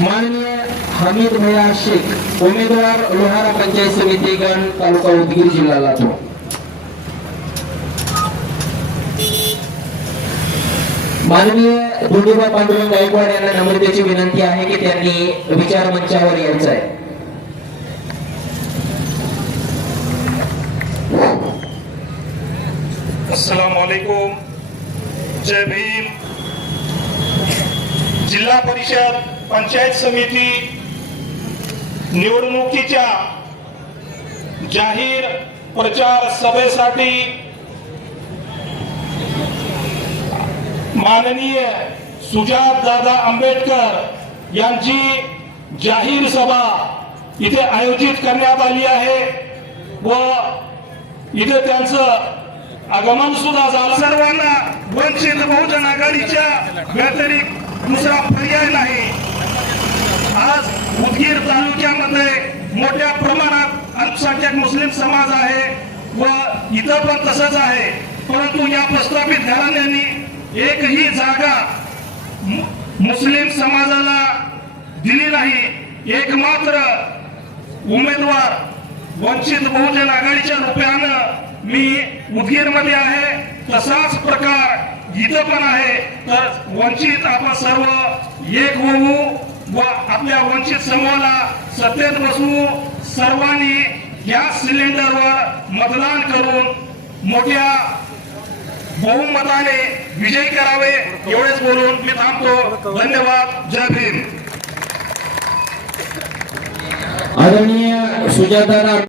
माननीय हमीद भैया शेख, उमेदवार लोहारा पंचायत समिति गण, तालुका उदगीर, जिल्हा लातूर। माननीय धोंडीबा पांडुरंग गायकवाड यांना नम्रतेची विनंती आहे की त्यांनी विचार मंचावर यायचं आहे। अस्सलाम वालेकुम, जय भीम। जिल्हा परिषद पंचायत समिती निवडणुकीच्या जाहीर प्रचार सभेसाठी माननीय सुजातदादा आंबेडकर यांची जाहीर सभा इथे आयोजित करण्यात आली आहे व इथे त्यांचं आगमन सुद्धा झालं। सर्वांना वंचित बहुजन आघाडीच्या व्यतिरिक्त दुसरा पर्याय नाही। आज उदगीर तालुक्यामध्ये मोठ्या प्रमाणात अल्पसंख्याक मुस्लिम समाज आहे व इथं पण तसंच आहे, परंतु या प्रस्तावित घराण्यांनी एकही जागा मुस्लिम समाजाला दिली नाही। एकमात्र उमेदवार वंचित बहुजन आघाडीच्या रूपानं मी उदगीर मध्ये आहे, तसाच प्रकार इथं पण आहे। तर वंचित आपण सर्व एक होऊ व आपल्या वंचित समूहाला सत्तेत बसवू। सर्वांनी गॅस सिलेंडरवर मतदान करून मोठ्या बहुमताने विजयी करावे, एवढेच बोलून मी थांबतो। धन्यवाद, जय भीम। आदरणीय सुजातदादा